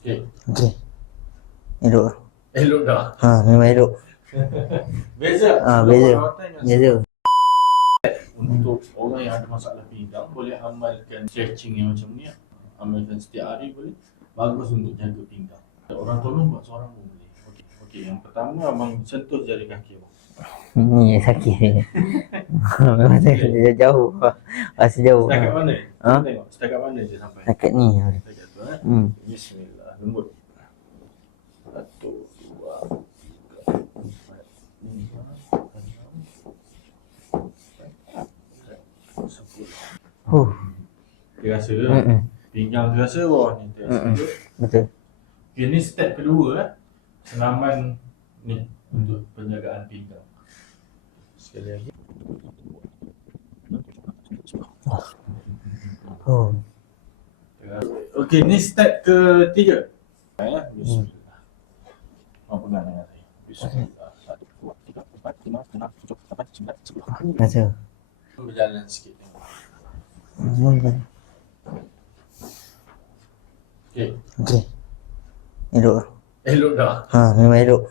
Okey. Okey. Elok. Elok dah. Memang elok. Beza. Beza. Rawatan yang Beza. untuk orang yang ada masalah pinggang boleh amalkan stretching yang macam ni. Amalkan setiap hari boleh. Bagus untuk jaga pinggang. Orang tolong buat seorang pun boleh. Okey, yang pertama abang sentuh jari kaki abang. Ni sakit. Memang sakit jauh. Rasa jauh. Setakat mana? Ha? Tengok setakat mana dia sampai. Sakit ni. Setakat tu Bismillah. Lembut. 1, 2, 3, 4, 5, 6, 10. Dia rasa pinggang terasa, bawah ni terasa. Betul. Okay, ni step kedua senaman ni untuk penjagaan pinggang. Sekali lagi. Okey, ni step ketiga. Bismillah. Abang pegang dengan saya. Bismillah. 1, 2, 3, 4, 5, 6, 7, 8, 9, 10. Rasa. Berjalan sikit. Okey. Okey. Elok. Elok dah. Memang elok.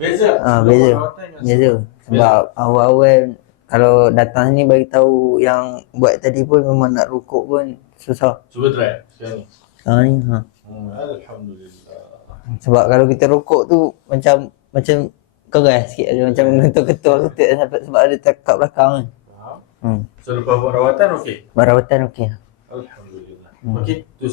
Beza. Beza. Rawatan yang Beza. Sebab awal-awal kalau datang ni bagi tahu yang buat tadi pun memang nak rukuk pun susah. Cuba try sekarang ni. Sekarang ni Alhamdulillah. sebab kalau kita rukuk tu macam keras sikit ada macam ketul-ketul sebab ada tekak belakang kan. Faham? So lepas buat rawatan okey. Barawatan okey. Alhamdulillah. Okey, tu